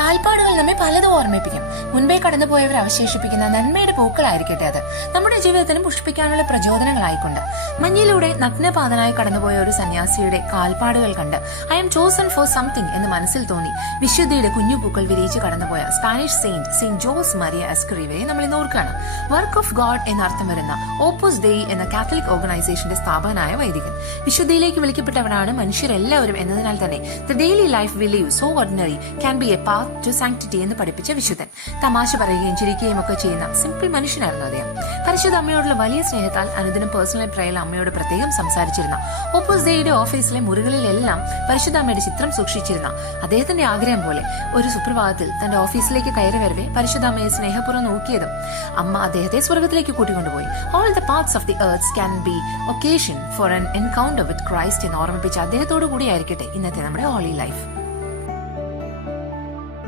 കാൽപ്പാടുകൾ നമ്മെ പലതും ഓർമ്മിപ്പിക്കും. മുൻപേ കടന്നുപോയവർ അവശേഷിപ്പിക്കുന്ന നന്മയുടെ പൂക്കളായിരിക്കട്ടെ അത് നമ്മുടെ ജീവിതത്തിന് പുഷ്പിക്കാനുള്ള പ്രചോദനങ്ങളായിക്കൊണ്ട്. മഞ്ഞിലൂടെ നഗ്നപാതനായി കടന്നുപോയ ഒരു സന്യാസിയുടെ കാൽപ്പാടുകൾ കണ്ട് I M chosen for something എന്ന് മനസ്സിൽ തോന്നി വിശുദ്ധിയുടെ കുഞ്ഞുപൂക്കൾ വിരിയിച്ച് കടന്നുപോയ സ്പാനിഷ് സെയിന്റ് ജോസ് മരിയ എസ്ക്രീവയെ നമ്മൾ ഇന്ന് ഓർക്കുകയാണ്. വർക്ക് ഓഫ് ഗോഡ് എന്നർത്ഥം വരുന്ന ഓപ്പോസ് ഡെയി എന്ന കാത്തലിക് ഓർഗനൈസേഷന്റെ സ്ഥാപകനായ വൈദികൻ. വിശുദ്ധിയിലേക്ക് വിളിക്കപ്പെട്ടവരാണ് മനുഷ്യരെല്ലാവരും എന്നതിനാൽ തന്നെ the daily life we live so ordinary can be a path to sanctity എന്ന് പഠിപ്പിച്ച വിശുദ്ധൻ. തമാശ പറയുകയും ചിരിക്കുകയും ഒക്കെ ചെയ്യുന്ന സിമ്പിൾ മനുഷ്യനായിരുന്നു അദ്ദേഹം. പരിശുദ്ധ അമ്മയോടുള്ള വലിയ സ്നേഹത്താൽ അനുദിനം പേഴ്സണൽ പ്രയറിൽ അമ്മയോട് പ്രത്യേകം സംസാരിച്ചിരുന്ന, ഓപ്പോസ് ഡെയുടെ ഓഫീസിലെ മുറികളിലെല്ലാം പരിശുദ്ധ അമ്മയുടെ ചിത്രം സൂക്ഷിച്ചിരുന്ന അദ്ദേഹത്തിന്റെ ആഗ്രഹം പോലെ ഒരു സുപ്രഭാതത്തിൽ തന്റെ ഓഫീസിലേക്ക് കയറി വരവെ പരിശുദ്ധ അമ്മയെ സ്നേഹപൂർവ്വം നോക്കിയതും അമ്മ അദ്ദേഹത്തെ സ്വർഗത്തിലേക്ക് കൂട്ടിക്കൊണ്ടുപോയി. All the parts of the earth can be occasion for an encounter with Christ എന്ന് ഓർമ്മിപ്പിച്ച അദ്ദേഹത്തോടു കൂടിയായിരിക്കട്ടെ ഇന്നത്തെ നമ്മുടെ ഹോളി ലൈഫ്.